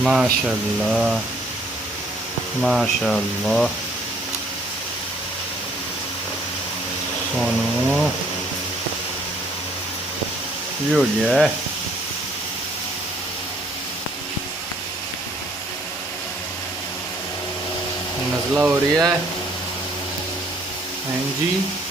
माशाल्लाह माशाल्लाह। सोनू ये हो गया है। नज़ला हो रही है। हाँ जी।